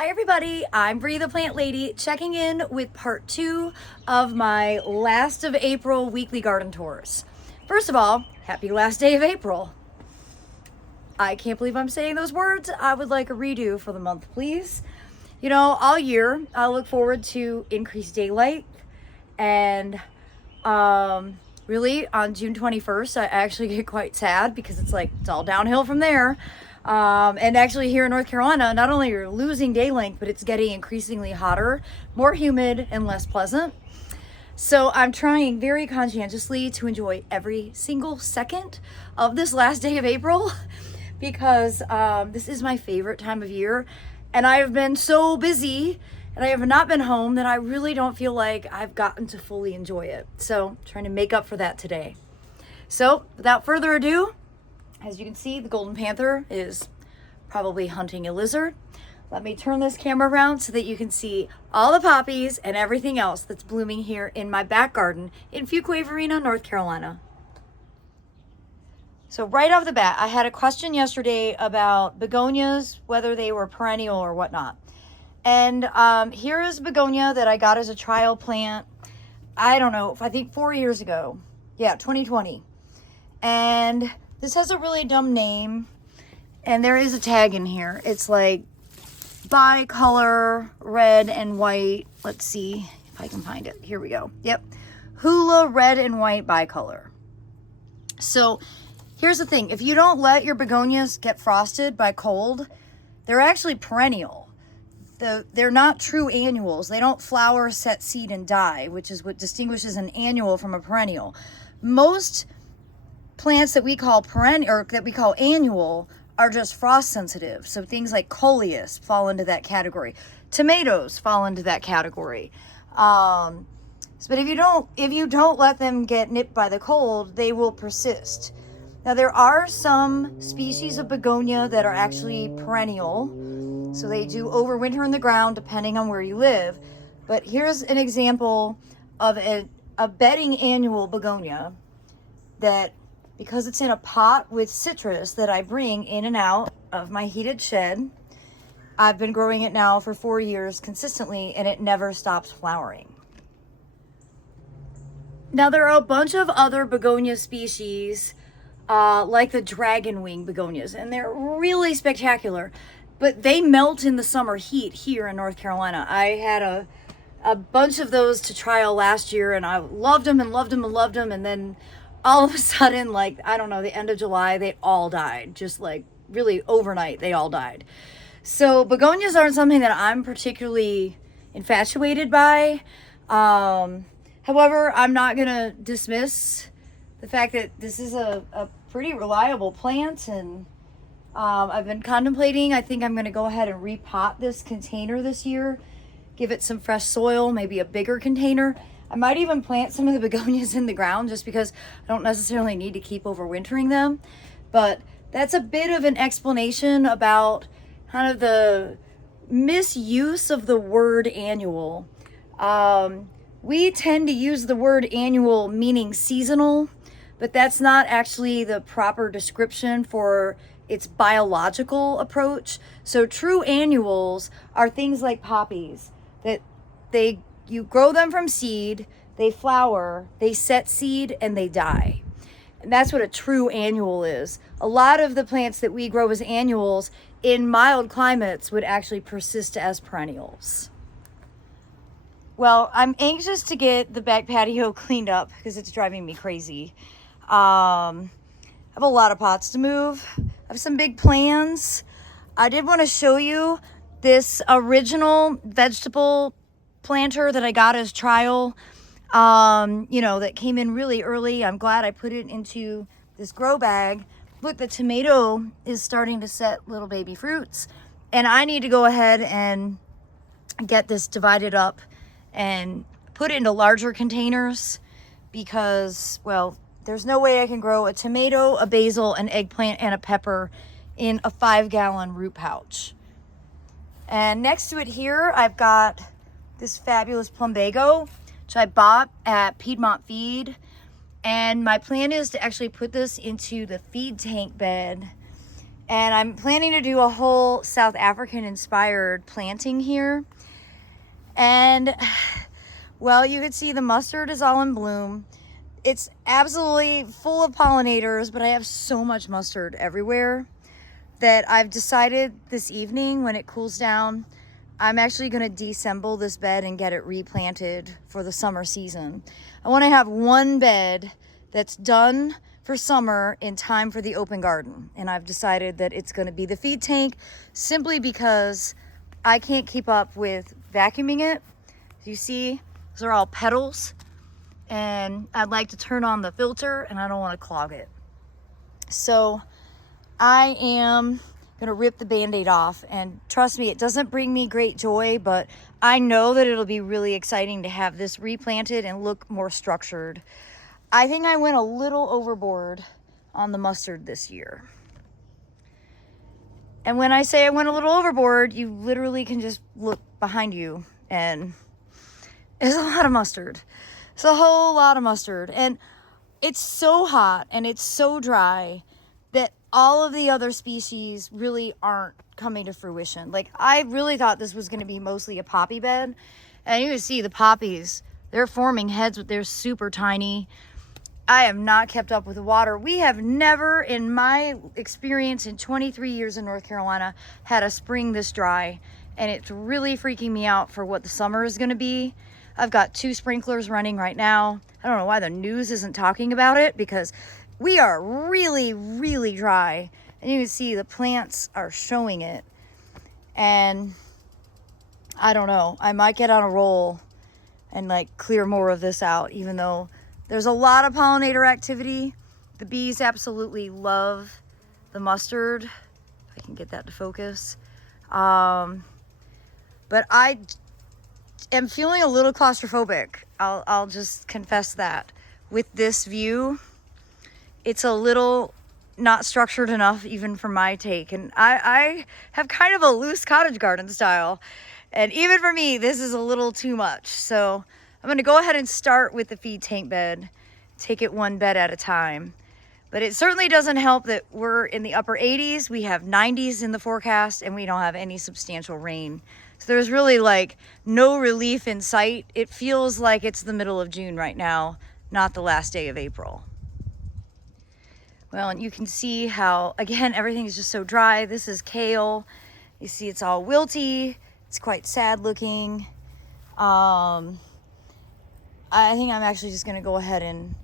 Hi everybody, I'm Bree the Plant Lady, checking in with part 2 of my last of April weekly garden tours. First of all, happy last day of April. I can't believe I'm saying those words. I would like a redo for the month, please. You know, all year I look forward to increased daylight, and really on June 21st I actually get quite sad because it's all downhill from there. And actually here in North Carolina, not only are you losing day length, but it's getting increasingly hotter, more humid, and less pleasant. So I'm trying very conscientiously to enjoy every single second of this last day of April because this is my favorite time of year. And I have been so busy and I have not been home that I really don't feel like I've gotten to fully enjoy it. So I'm trying to make up for that today. So without further ado, as you can see, the golden panther is probably hunting a lizard. Let me turn this camera around so that you can see all the poppies and everything else that's blooming here in my back garden in Fuquay-Varina, North Carolina. So right off the bat, I had a question yesterday about begonias, whether they were perennial or whatnot. And here is begonia that I got as a trial plant, I don't know, I think 4 years ago. Yeah, 2020. And this has a really dumb name, and there is a tag in here. It's like bicolor, red and white. Let's see if I can find it. Here we go. Yep. Hula red and white bicolor. So here's the thing. If you don't let your begonias get frosted by cold, they're actually perennial. They're not true annuals. They don't flower, set seed, and die, which is what distinguishes an annual from a perennial. Most plants that we call perennial or that we call annual are just frost sensitive. So things like coleus fall into that category. Tomatoes fall into that category. But if you don't let them get nipped by the cold, they will persist. Now there are some species of begonia that are actually perennial. So they do overwinter in the ground depending on where you live. But here's an example of a bedding annual begonia that, because it's in a pot with citrus that I bring in and out of my heated shed, I've been growing it now for 4 years consistently, and it never stops flowering. Now there are a bunch of other begonia species, like the dragon wing begonias, and they're really spectacular, but they melt in the summer heat here in North Carolina. I had a bunch of those to trial last year, and I loved them and loved them and loved them, and then all of a sudden, like, I don't know, the end of July, they all died. Just like really overnight, they all died. So begonias aren't something that I'm particularly infatuated by. However, I'm not gonna dismiss the fact that this is a pretty reliable plant, and I've been contemplating, I think I'm gonna go ahead and repot this container this year, give it some fresh soil, maybe a bigger container. I might even plant some of the begonias in the ground just because I don't necessarily need to keep overwintering them. But that's a bit of an explanation about kind of the misuse of the word annual. We tend to use the word annual meaning seasonal, but that's not actually the proper description for its biological approach. So true annuals are things like poppies that you grow them from seed, they flower, they set seed, and they die. And that's what a true annual is. A lot of the plants that we grow as annuals in mild climates would actually persist as perennials. Well, I'm anxious to get the back patio cleaned up because it's driving me crazy. I have a lot of pots to move. I have some big plans. I did want to show you this original vegetable planter that I got as trial, that came in really early. I'm glad I put it into this grow bag. Look, the tomato is starting to set little baby fruits, and I need to go ahead and get this divided up and put it into larger containers because, well, there's no way I can grow a tomato, a basil, an eggplant, and a pepper in a 5-gallon root pouch. And next to it here, I've got this fabulous plumbago, which I bought at Piedmont Feed. And my plan is to actually put this into the feed tank bed And I'm planning to do a whole South African inspired planting here. And well, you can see the mustard is all in bloom. It's absolutely full of pollinators, but I have so much mustard everywhere that I've decided this evening when it cools down, I'm actually going to deassemble this bed and get it replanted for the summer season. I want to have one bed that's done for summer in time for the open garden. And I've decided that it's going to be the feed tank simply because I can't keep up with vacuuming it. You see, those are all petals. And I'd like to turn on the filter and I don't want to clog it. So I am gonna rip the Band-Aid off, and trust me, it doesn't bring me great joy, but I know that it'll be really exciting to have this replanted and look more structured. I think I went a little overboard on the mustard this year. And when I say I went a little overboard, you literally can just look behind you and there's a lot of mustard. It's a whole lot of mustard. And it's so hot and it's so dry that all of the other species really aren't coming to fruition. Like, I really thought this was going to be mostly a poppy bed. And you can see the poppies, they're forming heads, but they're super tiny. I have not kept up with the water. We have never, in my experience in 23 years in North Carolina, had a spring this dry. And it's really freaking me out for what the summer is going to be. I've got 2 sprinklers running right now. I don't know why the news isn't talking about it, because we are really, really dry. And you can see the plants are showing it. And I don't know, I might get on a roll and like clear more of this out, even though there's a lot of pollinator activity. The bees absolutely love the mustard. If I can get that to focus. But I am feeling a little claustrophobic. I'll just confess that. With this view, it's a little not structured enough even for my take. And I have kind of a loose cottage garden style. And even for me, this is a little too much. So I'm gonna go ahead and start with the feed tank bed, take it one bed at a time. But it certainly doesn't help that we're in the upper 80s, we have 90s in the forecast, and we don't have any substantial rain. So there's really like no relief in sight. It feels like it's the middle of June right now, not the last day of April. Well, and you can see how, again, everything is just so dry. This is kale. You see it's all wilty. It's quite sad looking. I think I'm actually just gonna go ahead and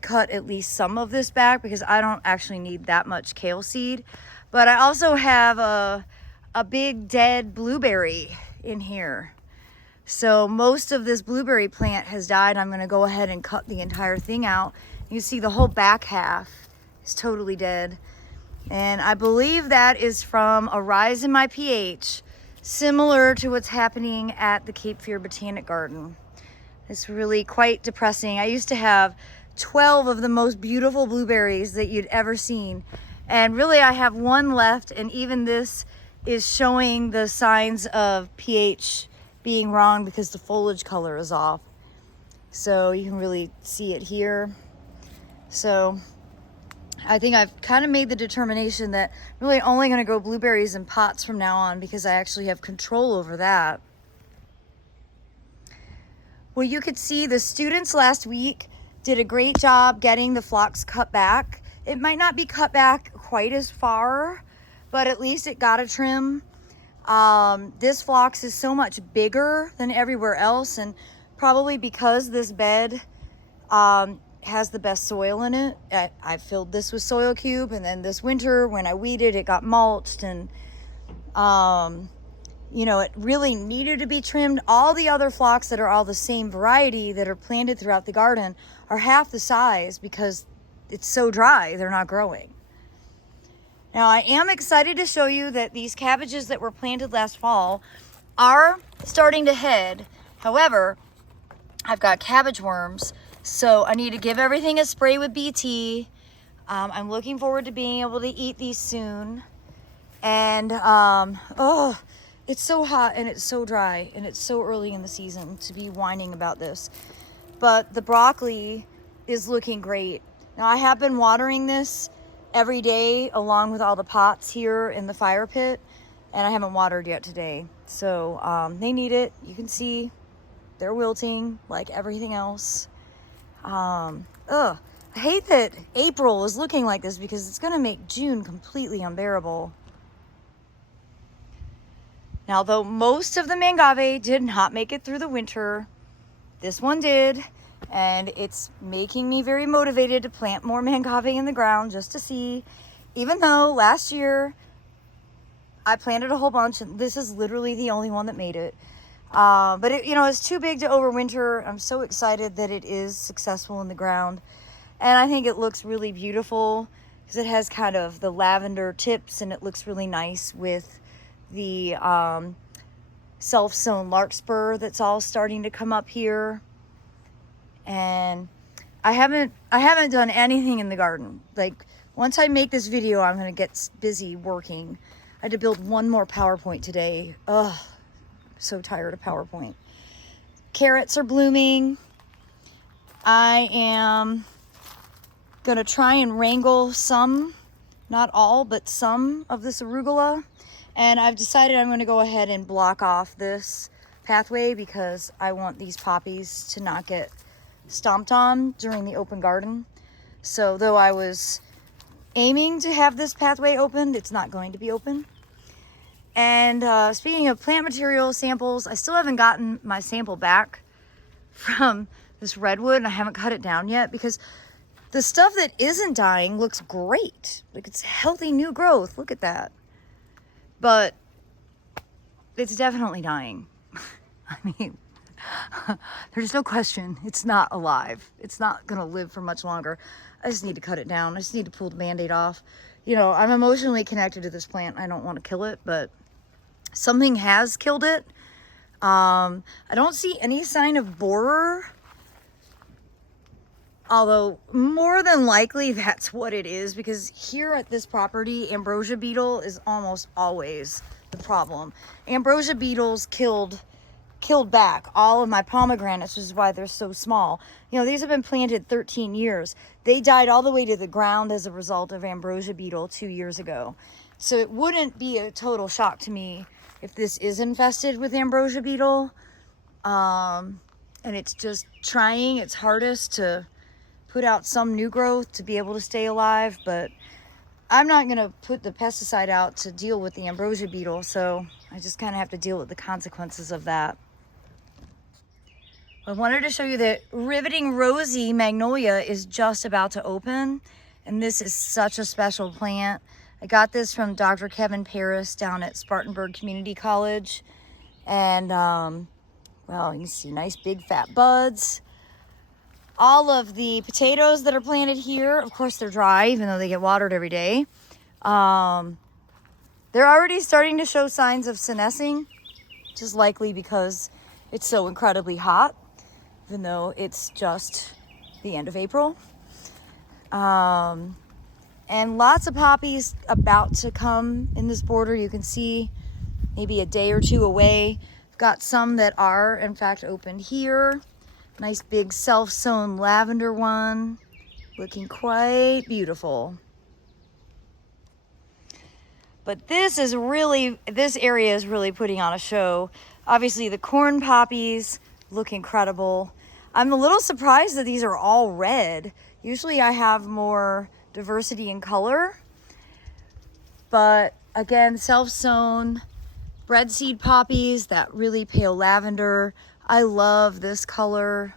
cut at least some of this back because I don't actually need that much kale seed. But I also have a big dead blueberry in here. So most of this blueberry plant has died. I'm gonna go ahead and cut the entire thing out. You see the whole back half is totally dead. And I believe that is from a rise in my pH, similar to what's happening at the Cape Fear Botanic Garden. It's really quite depressing. I used to have 12 of the most beautiful blueberries that you'd ever seen. And really I have one left, and even this is showing the signs of pH being wrong because the foliage color is off. So you can really see it here. So I think I've kind of made the determination that I'm really only going to grow blueberries in pots from now on because I actually have control over that. Well, you could see the students last week did a great job getting the phlox cut back. It might not be cut back quite as far, but at least it got a trim. This phlox is so much bigger than everywhere else, and probably because this bed has the best soil in it. I filled this with soil cube, and then this winter when I weeded, it got mulched, and you know, it really needed to be trimmed. All the other phlox that are all the same variety that are planted throughout the garden are half the size because it's so dry, they're not growing. Now, I am excited to show you that these cabbages that were planted last fall are starting to head. However, I've got cabbage worms, so I need to give everything a spray with BT. I'm looking forward to being able to eat these soon. And, oh, it's so hot and it's so dry and it's so early in the season to be whining about this. But the broccoli is looking great. Now, I have been watering this every day along with all the pots here in the fire pit, and I haven't watered yet today. So they need it. You can see they're wilting like everything else. I hate that April is looking like this because it's gonna make June completely unbearable. Now, though most of the mangave did not make it through the winter, this one did, and it's making me very motivated to plant more mangave in the ground just to see, even though last year I planted a whole bunch and this is literally the only one that made it. But it, it's too big to overwinter. I'm so excited that it is successful in the ground, and I think it looks really beautiful because it has kind of the lavender tips and it looks really nice with the self-sown larkspur that's all starting to come up here. And I haven't done anything in the garden. Like, once I make this video, I'm gonna get busy working. I had to build one more PowerPoint today. Ugh, so tired of PowerPoint. Carrots are blooming. I am gonna try and wrangle some, not all, but some of this arugula. And I've decided I'm going to go ahead and block off this pathway because I want these poppies to not get stomped on during the open garden. So though I was aiming to have this pathway opened, it's not going to be open. And speaking of plant material samples, I still haven't gotten my sample back from this redwood, and I haven't cut it down yet because the stuff that isn't dying looks great. Like, it's healthy new growth. Look at that. But it's definitely dying. I mean, there's no question. It's not alive. It's not going to live for much longer. I just need to cut it down. I just need to pull the Band-Aid off. I'm emotionally connected to this plant. I don't want to kill it, but something has killed it. I don't see any sign of borer. Although more than likely that's what it is, because here at this property, ambrosia beetle is almost always the problem. Ambrosia beetles killed back all of my pomegranates, which is why they're so small. These have been planted 13 years. They died all the way to the ground as a result of ambrosia beetle 2 years ago. So it wouldn't be a total shock to me if this is infested with ambrosia beetle. And it's just trying its hardest to put out some new growth to be able to stay alive, but I'm not going to put the pesticide out to deal with the ambrosia beetle, so I just kind of have to deal with the consequences of that. I wanted to show you that Riveting Rosy Magnolia is just about to open, and this is such a special plant. I got this from Dr. Kevin Paris down at Spartanburg Community College, and well, you can see nice big fat buds. All of the potatoes that are planted here, of course, they're dry, even though they get watered every day. They're already starting to show signs of senescing, which is likely because it's so incredibly hot, even though it's just the end of April. And lots of poppies about to come in this border. You can see maybe a day or two away. I've got some that are, in fact, opened here. Nice big self-sown lavender one, looking quite beautiful. But this area is really putting on a show. Obviously the corn poppies look incredible. I'm a little surprised that these are all red. Usually I have more diversity in color. But again, self-sown breadseed poppies, that really pale lavender. I love this color.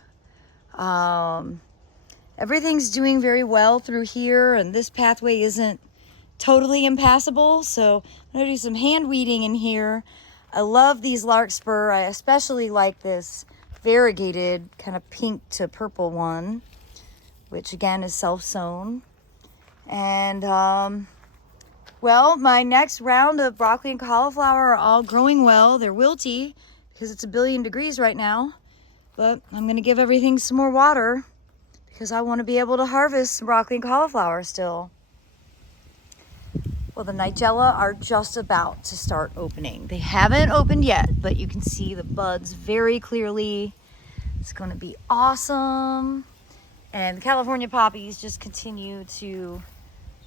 Everything's doing very well through here, and this pathway isn't totally impassable, so I'm gonna do some hand weeding in here. I love these larkspur. I especially like this variegated kind of pink to purple one, which again is self-sown. And well, my next round of broccoli and cauliflower are all growing well. They're wilty because it's 1,000,000,000 degrees right now, but I'm gonna give everything some more water because I want to be able to harvest some broccoli and cauliflower still. Well, the nigella are just about to start opening. They haven't opened yet, but you can see the buds very clearly. It's going to be awesome. And the California poppies just continue to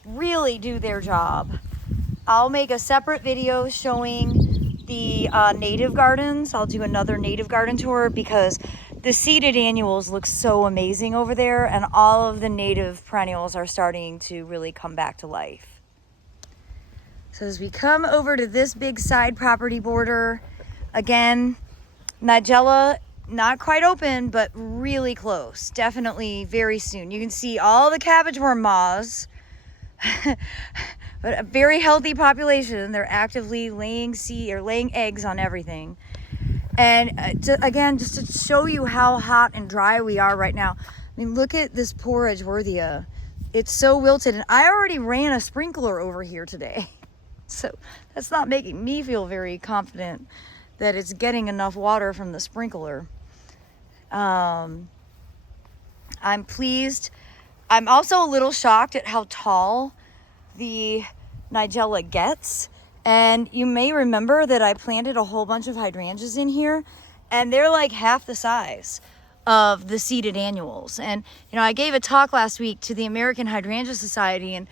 really do their job. I'll make a separate video showing the native gardens. I'll do another native garden tour because the seeded annuals look so amazing over there, and all of the native perennials are starting to really come back to life. So as we come over to this big side property border, again, Nigella, not quite open, but really close. Definitely very soon. You can see all the cabbage worm moths, but a very healthy population. They're actively laying eggs on everything. And again, just to show you how hot and dry we are right now. I mean, look at this poor Edgeworthia. It's so wilted, and I already ran a sprinkler over here today. So that's not making me feel very confident that it's getting enough water from the sprinkler. I'm pleased. I'm also a little shocked at how tall the Nigella gets. And you may remember that I planted a whole bunch of hydrangeas in here, and they're like half the size of the seeded annuals. And, you know, I gave a talk last week to the American Hydrangea Society, and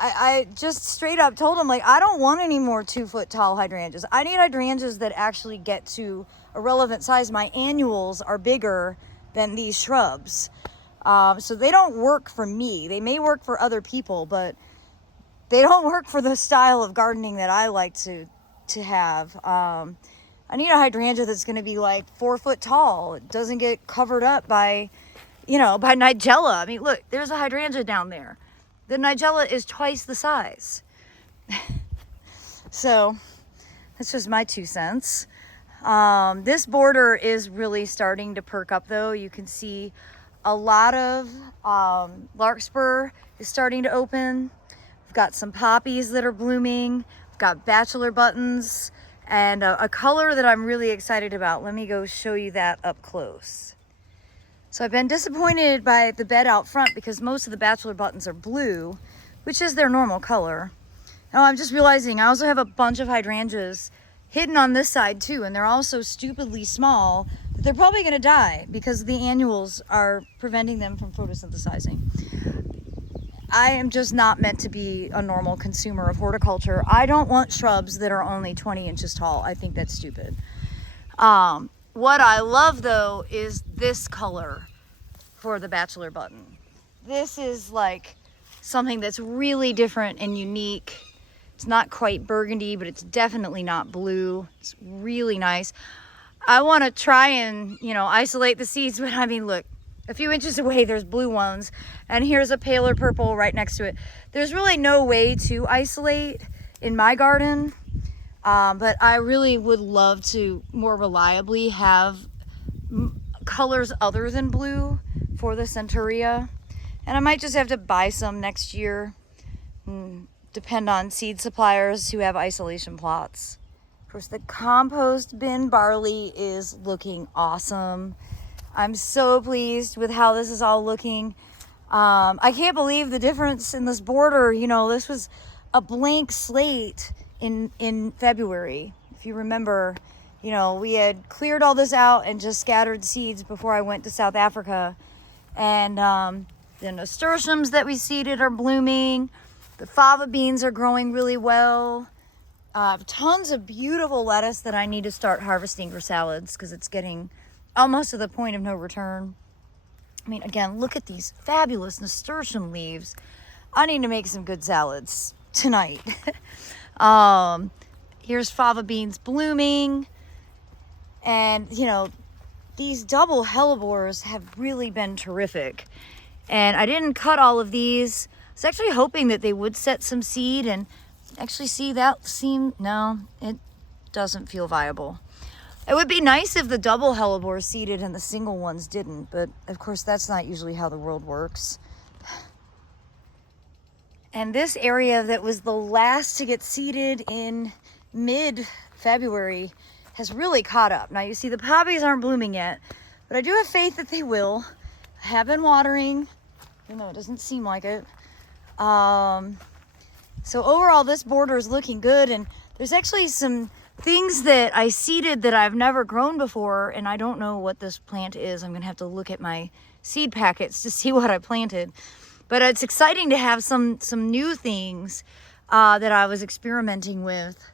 I just straight up told them, like, I don't want any more 2-foot tall hydrangeas. I need hydrangeas that actually get to a relevant size. My annuals are bigger than these shrubs. So they don't work for me. They may work for other people, but they don't work for the style of gardening that I like to have. I need a hydrangea that's going to be like 4 foot tall. It doesn't get covered up by, by Nigella. I mean, look, there's a hydrangea down there. The Nigella is twice the size. So that's just my 2 cents. This border is really starting to perk up, though. You can see a lot of larkspur is starting to open. We've got some poppies that are blooming. We've got bachelor buttons and a color that I'm really excited about. Let me go show you that up close. So I've been disappointed by the bed out front because most of the bachelor buttons are blue, which is their normal color. Now I'm just realizing I also have a bunch of hydrangeas hidden on this side too, and they're all so stupidly small that they're probably going to die because the annuals are preventing them from photosynthesizing. I am just not meant to be a normal consumer of horticulture. I don't want shrubs that are only 20 inches tall. I think that's stupid. What I love, though, is this color for the bachelor button. This is like something that's really different and unique. It's not quite burgundy, but it's definitely not blue. It's really nice. I want to try and, isolate the seeds, but I mean, look, a few inches away, there's blue ones, and here's a paler purple right next to it. There's really no way to isolate in my garden, but I really would love to more reliably have colors other than blue for the Centaurea. And I might just have to buy some next year, depend on seed suppliers who have isolation plots. Of course, the compost bin barley is looking awesome. I'm so pleased with how this is all looking. I can't believe the difference in this border. This was a blank slate in February. If you remember, we had cleared all this out and just scattered seeds before I went to South Africa. And the nasturtiums that we seeded are blooming. The fava beans are growing really well. Tons of beautiful lettuce that I need to start harvesting for salads because it's getting almost to the point of no return. I mean, again, look at these fabulous nasturtium leaves. I need to make some good salads tonight. Here's fava beans blooming. And, these double hellebores have really been terrific. And I didn't cut all of these. I was actually hoping that they would set some seed, and actually no, it doesn't feel viable. It would be nice if the double hellebore seeded and the single ones didn't, but of course that's not usually how the world works. And this area that was the last to get seeded in mid-February has really caught up. Now you see the poppies aren't blooming yet, but I do have faith that they will. I have been watering, even though it doesn't seem like it. So overall this border is looking good, and there's actually some things that I seeded that I've never grown before, and I don't know what this plant is. I'm gonna have to look at my seed packets to see what I planted. But it's exciting to have some new things that I was experimenting with.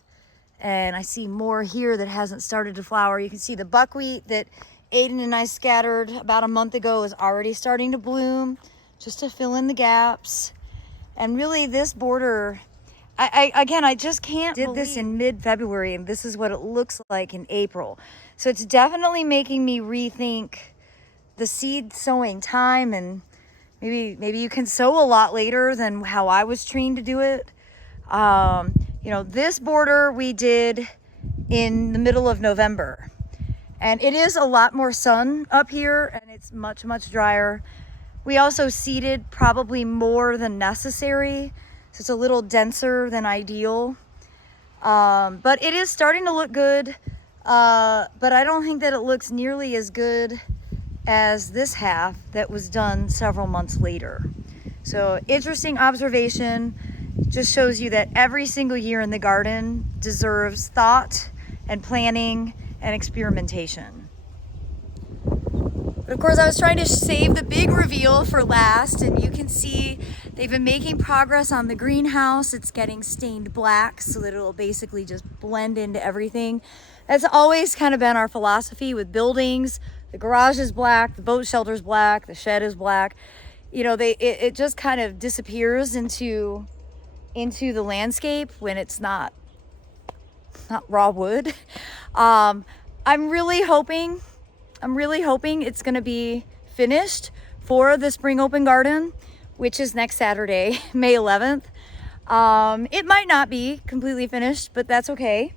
And I see more here that hasn't started to flower. You can see the buckwheat that Aiden and I scattered about a month ago is already starting to bloom, just to fill in the gaps. And really this border, I just can't believe this in mid-February, and this is what it looks like in April. So it's definitely making me rethink the seed sowing time, and maybe you can sow a lot later than how I was trained to do it. You know, this border we did in the middle of November, and it is a lot more sun up here, and it's much drier. We also seeded probably more than necessary, so it's a little denser than ideal. But it is starting to look good, but I don't think that it looks nearly as good as this half that was done several months later. So interesting observation. Just shows you that every single year in the garden deserves thought and planning and experimentation. But of course, I was trying to save the big reveal for last, and you can see they've been making progress on the greenhouse. It's getting stained black so that it'll basically just blend into everything. That's always kind of been our philosophy with buildings. The garage is black, the boat shelter's black, the shed is black. You know, it just kind of disappears into the landscape when it's not raw wood. I'm really hoping it's going to be finished for the spring open garden, which is next Saturday, May 11th. It might not be completely finished, but that's okay.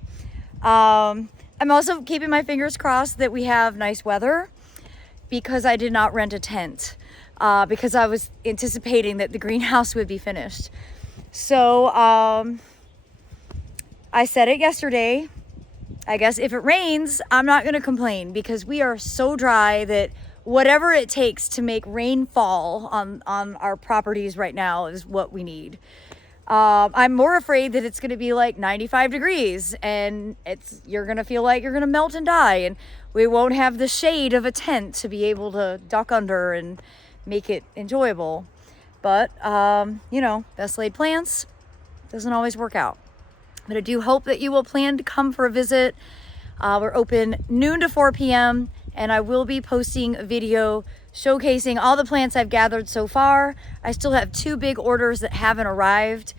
I'm also keeping my fingers crossed that we have nice weather, because I did not rent a tent, because I was anticipating that the greenhouse would be finished. So I said it yesterday. I guess if it rains, I'm not going to complain, because we are so dry that whatever it takes to make rain fall on our properties right now is what we need. I'm more afraid that it's going to be like 95 degrees and you're going to feel like you're going to melt and die, and we won't have the shade of a tent to be able to duck under and make it enjoyable. But, you know, best laid plans doesn't always work out. But I do hope that you will plan to come for a visit. We're open noon to 4 p.m. and I will be posting a video showcasing all the plants I've gathered so far. I still have 2 big orders that haven't arrived.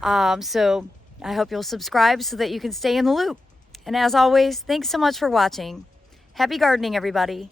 So I hope you'll subscribe so that you can stay in the loop. And as always, thanks so much for watching. Happy gardening, everybody.